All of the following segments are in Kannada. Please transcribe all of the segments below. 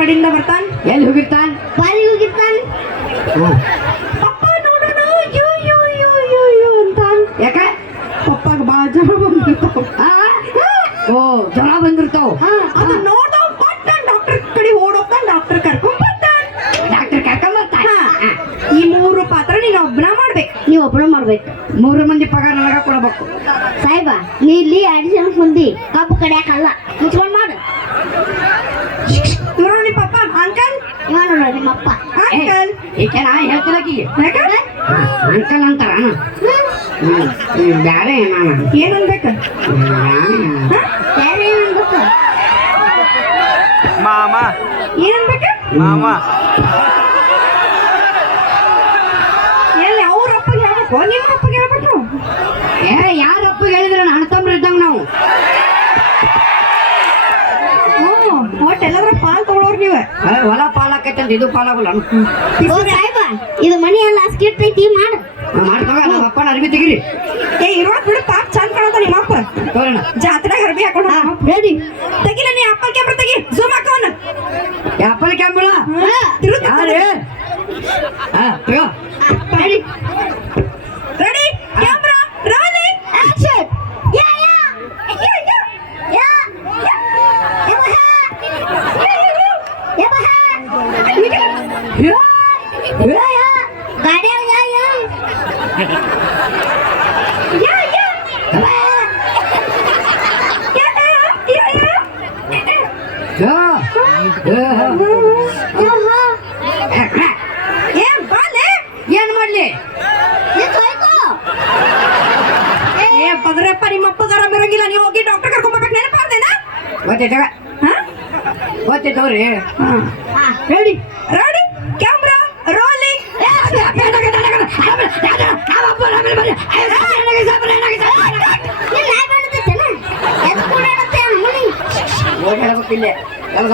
ಕಡೆಯಿಂದ ಬರ್ತಾನ. ಎಲ್ಲಿ ಹೋಗಿರ್ತಾನ? ಬಾರಿ ಹೋಗಿರ್ತಾನ. ಪಪ್ಪ ನೋಡೋಣ ಯೋ ಯೋ ಯೋ ಯೋ ಯೋ ಅಂತಾನ. ಯಾಕ? ಪಪ್ಪಾಗ ಬಾಳ ಜ್ವರ ಬಂದಿರ್ತಾವ. ಓ ಜ್ವರ ಬಂದಿರ್ತಾವ. ಅದು ನೋಡ್ದವ್ ಪಟ್ಟ ಡಾಕ್ಟರ್ ಕಡೆ ಓಡೋಗ್ತಾನ. ಡಾಕ್ಟರ್ ಕರ್ಕೊಂಡ್ ಬರ್ತಾನ. ಡಾಕ್ಟರ್ ಕರ್ಕೊಂಡ್ ಬರ್ತಾನ. ಈ 3 ಪಾತ್ರ ನೀನು ಒಬ್ಬನ ಮಾಡ್ಬೇಕು. ನೀವು ಒಬ್ಬರು ಮಾಡ್ಬೇಕು. 3 ಮಂದಿ ಪಗಾರ ನನಗ ಕೊಡಬೇಕು. ಸಾಹೇಬ ನೀ ಇಲ್ಲಿ 2 ಜನ ಮಂದಿ ಕಬ್ಬು ಕಡಿಯಾಕಲ್ಲ, ಮುಚ್ಕೊಂಡ್ ಮಾಡು. ಇವ್ರು ನಿಮ್ಮ ಪಪ್ಪ. ಅಂಕಲ್ ಇವ ನೋಡ ನಿಮ್ಮಪ್ಪ. ಅಂಕಲ್ ಈಕೆ ನಾ ಹೇಳ್ತಿರಕಿಗೆ ಯಾಕೆ ಅಂಕಲ್ ಅಂತಾರ. ಬ್ಯಾರೆ ನಾನು ಏನ್ ಅನ್ಬೇಕು? ಬೇರೆ ಏನನ್ಬೇಕು? ಮಾಮ ಏನ್ ಅನ್ಬೇಕು? ಮಾಮ ಎಲ್ಲಿ ಅವ್ರ ಅಪ್ಪಗೆ ಹೇಳ್ಬೇಕು, ನಿಮ್ಮ ಅಪ್ಪಗೆ ಹೇಳ್ಬೇಕು. ಯಾರ ಅಪ್ಪ ಹೇಳಿದ್ರೆ ಅಣ್ಣ ತಮ್ಮ ಇದ್ದಂಗ ನಾವು. ಒಟ್ಟು ಎಲ್ಲಾದ್ರ ಪಾಲ್ ತಗೊಳೋರ್ ನೀವ. ಹೊಲ ಪಾಲಾಕೈತಂತ ಇದು ಪಾಲಾಗಲ್ಲ. ಓ ಸಾಹೇಬ ಇದು ಮನಿ ಎಲ್ಲ ಸ್ಕಿಟ್ ಐತಿ ಮಾಡು. ಮಾಡ್ತಾಗ ನಮ್ಮ ಅಪ್ಪನ ಅರ್ಬಿ ತೆಗಿರಿ. ಇರೋದ್ ಬಿಡು ಪಾಪ್ ಚಂದ ಕಾಣದ ನಿಮ್ಮ ಅಪ್ಪ. ತೋರಣ ಜಾತ್ರೆಗೆ ಅರ್ಬಿ ಹಾಕೊಂಡು ರೆಡಿ ತೆಗಿಲ ನೀ ಅಪ್ಪ ಕ್ಯಾಮ್ರಾ ತೆಗಿ. ಝೂಮ್ ಹಾಕೋಣ. ಅಪ್ಪನ ಕ್ಯಾಮ್ರಾ ತಿರುಗಿ ಯಾರೇ? Ready ready camera rolling action. ಯಾ ಯಾ ಯಾ ಯಾ ಯಾ ಯಾ ಏನ್ ಮಾಡ್ಲಿ? ಏ ಪದ್ರಪ್ಪ ನಿಮ್ಮ ಅಪ್ಪಗಾರ ಬರಂಗಿಲ್ಲ. ನೀವು ಹೋಗಿ ಡಾಕ್ಟರ್ ಕರ್ಕೊಂಡ್ ಬರ್ಬೇಕು. ನೆನಪಾರ್ದೇನಾ? ಗೊತ್ತೈತಾಗ ಗೊತ್ತೈತವ್ರಿ. Ready ready camera rolling. ಹೇಳ್ಬೇಕಿಲ್ಲೇ ಕೆಲಸ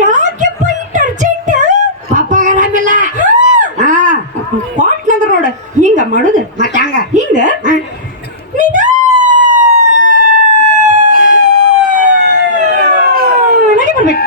ಯಾಕೆಪ್ಪ ಇಟ್ಟು ಅರ್ಜೆಂಟ್? ಪಾಪಾಗ ಆರಾಮಿಲ್ಲ. ಪಾಟ್ನಂದ್ರ ನೋಡ ಹಿಂಗ ಮಾಡುದು. ಮತ್ತೆ ಹಂಗ ಹಿಂಗ ನಿಧಾನಕ್ಕೆ ಬರ್ಬೇಕು.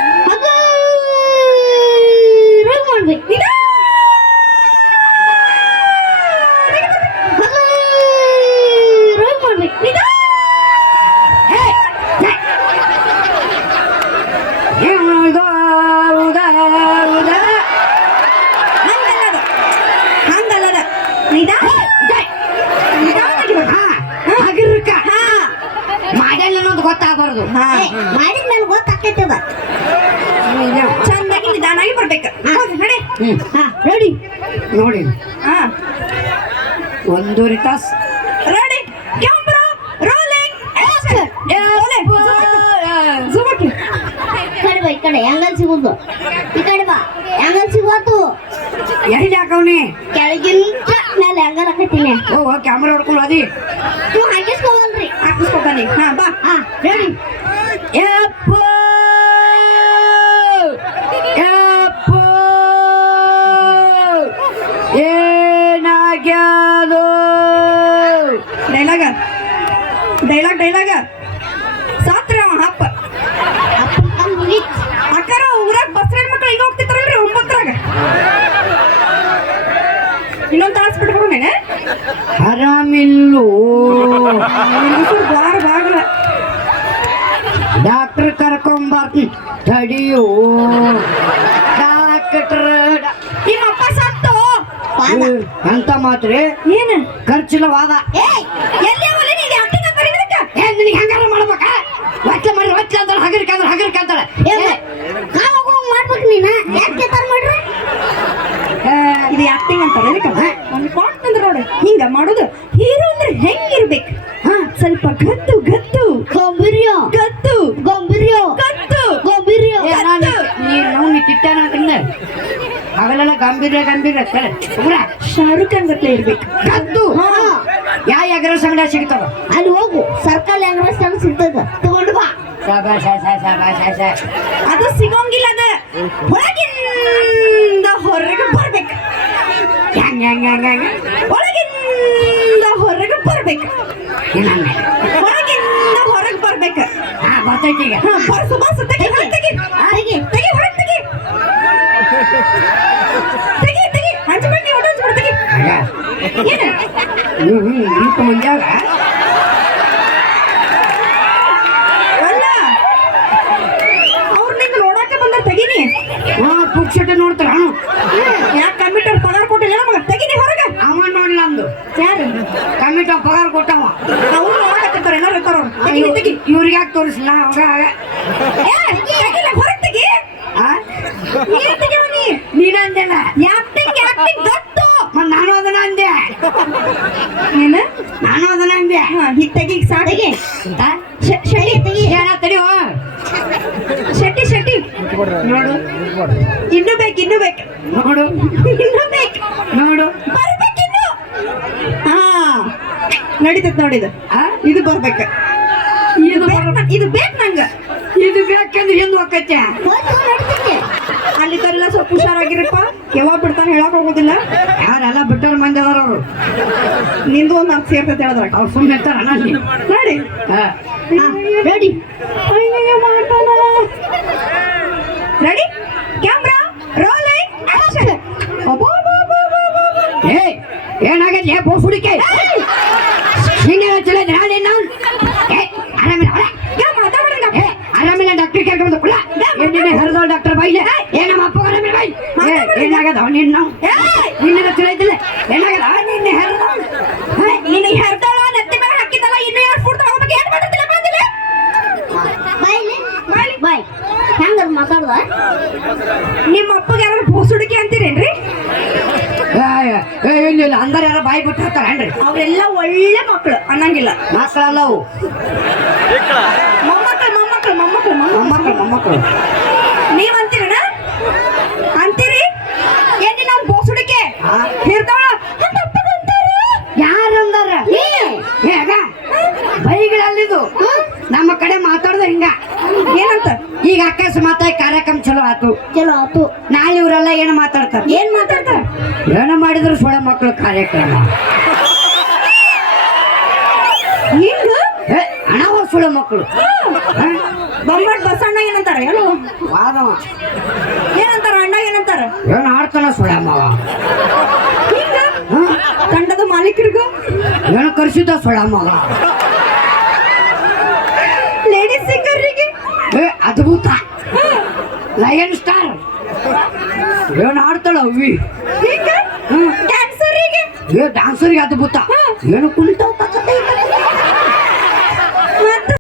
ಮಾಡ್ಬೇಕು. ಹಂಗಲ್ಲದ ನಿಧಾನಕ್ಕೆ ಮಾಡಲ್ಲ ಅನ್ನೋದು ಗೊತ್ತಾಗಬಾರ್ದು. ಮಾಡಿದ್ಮೇಲೆ ಗೊತ್ತಾಗ್ತೈತದ. ಚಂದಾಗಿ ನಿಧಾನಾಗಿ ಬರ್ಬೇಕು. ನಡಿ ರೆಡಿ ನೋಡಿ ಹಾ 1.5 ತಾಸು. Ready camera rolling action. ಕಡೆ ಬಾ, ಈ ಕಡೆ ಹೆಂಗಲ್ ಸಿಗುದು. ಈ ಕಡೆ ಬಾ, ಹೆಂಗಲ್ ಸಿಗೋತು. ಎಲ್ಲಿ ಹಾಕವ್ನಿ? ಕೆಳಗಿಂತ ಮೇಲೆ ಹೆಂಗಲ್ ಹಾಕತ್ತೀನಿ. ಓ ಕ್ಯಾಮ್ರಾ ಹೊಡ್ಕೊಂಡು ಅದಿ ನೀವು ಹಾಕಿಸ್ಕೋವಲ್ರಿ. ಹಾಕಿಸ್ಕೊತಾನೆ. ಹಾ ಬಾ. ಹಾ ರೆಡಿ ಯಪ್ಪ ಯಪ್ಪ ಏನಾಗ್ಯಾದೋ? ಡೈಲಾಗ ಡೈಲಾಗ ಸಾತ್ರ ಅವ ಹಪ್ಪ. ಅಕ್ಕಾರ ಊರಾಗ ಬಸ್ ಹೆಣ್ಮಕ್ಳು ಹಿಂಗ ಹೋಗ್ತಿರ್ತಾರಲ್ರಿ 9ರಾಗ. ಇನ್ನೊಂದು ತಾಸು ಬಿಟ್ಕೊಂಡೇನೆ ಆರಾಮಿಲ್ಲೋ. ಬಾರ ಬಾಗಲ ಡಾಕ್ಟರ್ ಕರ್ಕೊಂಬರ್ತೀನಿ ತಡಿಯೋ. ಡಾಕ್ಟರ್ ನಿಮ್ಮ ಅಪ್ಪ ಸತ್ತು. ಅಂತ ಮಾತ್ರ ಏನ ಖರ್ಚಿಲ್ಲವಾದ. ಎಲ್ಲಿ ಅವಲ್ಲ ನೀನು ಯಾಕೆ ಕರೀದಕ್ಕ? ನಿನಗೆ ಹಂಗಾರ ಮಾಡ್ಬೇಕಾ? ಒಟ್ಲೆ ಮಾಡಿ ಒಟ್ಲೆ ಅಂತಾಳೆ ಹಗರ್ಕ ಅಂತಾಳೆ. ಮಾಡ್ಬೇಕು ನೀನ ಯಾಕೆ ತರ ಮಾಡ್ರಿ? ಇದು ಆಕ್ಟಿಂಗ್ ಅಂತಾರೆ. ಒಂದು ಕಾಟ್ ಅಂದ್ರೆ ನೋಡಿ ಹಿಂಗ ಮಾಡೋದು. ಹೀರೋ ಅಂದ್ರೆ ಹೆಂಗಿರ್ಬೇಕು? ಸ್ವಲ್ಪ ಗತ್ತು ಗತ್ತು ಗೊಂಬಿರಿಯೋ ಗತ್ತು ಗೊಂಬಿರಿಯೋ ಗತ್ತು ಗೊಂಬಿರಿಯೋ. ನೀ ತಿಟ್ಟಾನ ಅವೆಲ್ಲ ಗಂಭೀರ ಶಾರುಖ್ ಖಾನ್ ಗಟ್ಲೆ ಇರ್ಬೇಕು. ಗದ್ದು ಯಾವ ಎಗ್ರೆಸ್ ಅಂಗಡಿ ಸಿಗ್ತಾವ ಅಲ್ಲಿ ಹೋಗು, ಸರ್ಕಲ್ ಎಗ್ರೆಸ್ ಅಂತ ಸಿಗ್ತದ, ತಗೊಂಡು ಬಾ. ಅದು ಸಿಗೋಂಗಿಲ್ಲ. ಅದ ಒಳಗಿಂದ ಹೊರಗೆ ಬರ್ಬೇಕು. ಒಳಗಿಂದ ಹೊರಗೆ ಬರ್ಬೇಕು. ಒಳಗಿಂದ ಹೊರಗೆ ಬರ್ಬೇಕು. ಬರ್ತೈತಿ ಈಗ. ಬರ್ಸು ತೆಗಿ ಹೊರಗೆ ಪುಕ್ಷಟೆ ನೋಡ್ತಾರ ಯಾಕೆ ಕಂಪ್ಯೂಟರ್ ಪಗಾರ ಕೊಟ್ಟಿಲ್ಲ ನಮಗ ತೆಗಿನಿ ಹೊರಗ. ಅವ ನೋಡ್ಲ ಅಂದು ಯಾರು ಕಮಿಟ ಪಗಾರ ಕೊಟ್ಟವ ಅವ್ರು ನೋಡಕತ್ತಿರ್ತಾರೆ ಏನಾರು ಇರ್ತಾರ ಅವ್ರು. ತೆಗಿನಿ ತೆಗಿ. ಇವ್ರಿಗೆ ಯಾಕೆ ತೋರಿಸಿಲ್ಲ ಅವಾಗ ಏ, ತೆಗಿಲ್ಲ, ಹೊರಗ್ ತೆಗಿ. ಏನ್ ತೆಗಿವ ನೀ? ನೀನಂದೆಲ್ಲ ಆಕ್ಟಿಂಗ್ ಗೊತ್ತು. ಮತ್ ನಾನು ಅದನ್ನ ಅಂದೆ ನೀನು ನಾನು ಅದನ್ನ ಅಂದೆ ಈಗ ತೆಗಿ ಸಾಕು. ಅಂತ ಶೆಟ್ಟಿ ತೆಗಿ. ಏನ ತಡಿಯೋ ಶೆಟ್ಟಿ ನೋಡು ಇನ್ನೂ ಬೇಕು ಇನ್ನೂ ನೋಡು ನೋಡು ಬರ್ಬೇಕಿನ್ನು. ಹಾ ನಡೀತೈತ್ ನೋಡಿದು. ಇದು ಬರ್ಬೇಕು. ಇದು ಬೇಕು ನಂಗ. ಇದು ಬೇಕಂದ್ರೆ ಹಿಂದ್ ಹೋಗತ್ತೆ ಅಲ್ಲಿ ತರಲ್ಲ ಸ್ವಲ್ಪ ಹುಷಾರಾಗಿರಪ್ಪ. ಯಾವಾಗ ಬಿಡ್ತಾನೆ ಹೇಳಕ್ ಹೋಗೋದಿಲ್ಲ. ಯಾರೆಲ್ಲ ಬಿಟ್ಟವ್ರ ಮಂದಿ ಅದಾರ ಅವರು ನಿಂದು ಒಂದು ಅರ್ಥ ಸೇರ್ತೈತೆ ಹೇಳಿದ್ರ ಅವ್ರು ಸುಮ್ಮನೆ ಇರ್ತಾರ ಅಲ್ಲಿ ನೋಡಿ. ರೆಡಿ ಅಯ್ಯಯ್ಯೋ ಮಾಡ್ತಾನ. Ready camera rolling action. ಏ ಏನಾಗತ್ತೆ ಬೋಸ್ ಹುಡುಕೆ ಹಿಂಗೆ ಚಲೋ ನಾನೇನು ಏ ಆರಾಮಿಲ್ಲ ಏ ಆರಾಮಿಲ್ಲ ಡಾಕ್ಟರ್ ಕೇಳ್ಕೊಂಡು ಕುಲ್ಲ ಏನೇನೆ ಹರಿದೋ ಡಾಕ್ಟರ್ ಬೈಲೆ ಏ ನಮ್ಮ ಅಪ್ಪ ಆರಾಮಿಲ್ಲ ಬೈ ಏನಾಗದ ನಿನ್ನ ನಿನ್ನೆ ಚಲೋ ಐತಿಲ್ಲ ಏನಾಗದ ನಿನ್ನೆ ಹರಿದ ನೀನು ಹೆರ್ದಾಳ ನೆತ್ತಿ ಮೇಲೆ ಹಾಕಿದಲ್ಲ ಇನ್ನು 2 ಫುಟ್ ತಗೋಬೇಕು. ಏನ್ ಮಾಡ್ತಿಲ್ಲ ಬಂದಿಲ್ಲ ಬಾಯ್ ಹೆಂಗ ಮಾತಾಡುವ ನಿಮ್ಮ ಅಪ್ಪಗೆ ಯಾರು ಬೋಸುಡಿಕೆ ಅಂತೀರೇನ್ರಿ? ಇಲ್ಲ ಅಂದಾರ ಯಾರ ಬಾಯಿ ಬಿಟ್ಟು ಹಾಕ್ತಾರೇನ್ರಿ ಅವರೆಲ್ಲ ಒಳ್ಳೆ ಮಕ್ಕಳು ಅನ್ನಂಗಿಲ್ಲ. ಮಕ್ಕಳಲ್ಲ ಅವು ಮೊಮ್ಮಕ್ಕಳು ನೀವ್ ಅಂತೀರಣ ಅಂತೀರಿ? ಏನಿ ನಾವು ಬೋಸುಡಿಕೆ ಹೆರ್ದಾಳ ಅಂತ ಅಪ್ಪಗೆ ಅಂತಾರೆ. ಯಾರು ಅಂದಾರ ಹೇಗ ಬೈಗಳಲ್ಲಿದು ನಮ್ಮ ಕಡೆ ಮಾತಾಡ್ದ ಹಿಂಗ ಏನಂತ? ಈಗ ಅಕಸ್ಮಾತ್ ಕಾರ್ಯಕ್ರಮ ಚಲೋ ಆತು ನಾಳೆ ಇವರೆಲ್ಲ ಏನು ಮಾತಾಡ್ತಾರ ಏನ್ ಮಾತಾಡ್ತಾರ? ಏನು ಮಾಡಿದ್ರು ಸುಳ ಮಕ್ಕಳು ಕಾರ್ಯಕ್ರಮ ಹಿಂಗ ಹಣವ ಸುಳ ಮಕ್ಕಳು ಬೊಮ್ಮಟ್ ಬಸಣ್ಣ ಏನಂತಾರ? ಏನು ವಾದವ ಏನಂತಾರ? ಅಣ್ಣ ಏನಂತಾರ? ಏನು ಆಡ್ತಾನ ಸುಳ ಮಾವ ಹಿಂಗ ತಂಡದ ಮಾಲೀಕರಿಗೂ ಏನು ಕರ್ಸಿದ ಸುಳ ಮಗ ಲೇಡೀಸ್ ಸಿಂಗರ್ರಿಗೆ ಅದ್ಭುತ ಲಯನ್ ಸ್ಟಾರ್ ಏನು ಆಡ್ತಾಳ ಅವಿ ಹಿಂಗ ಡ್ಯಾನ್ಸರಿಗೆ ಡಾನ್ಸರ್ಗೆ ಅದ್ಭುತ ಏನು ಕುಣಿತ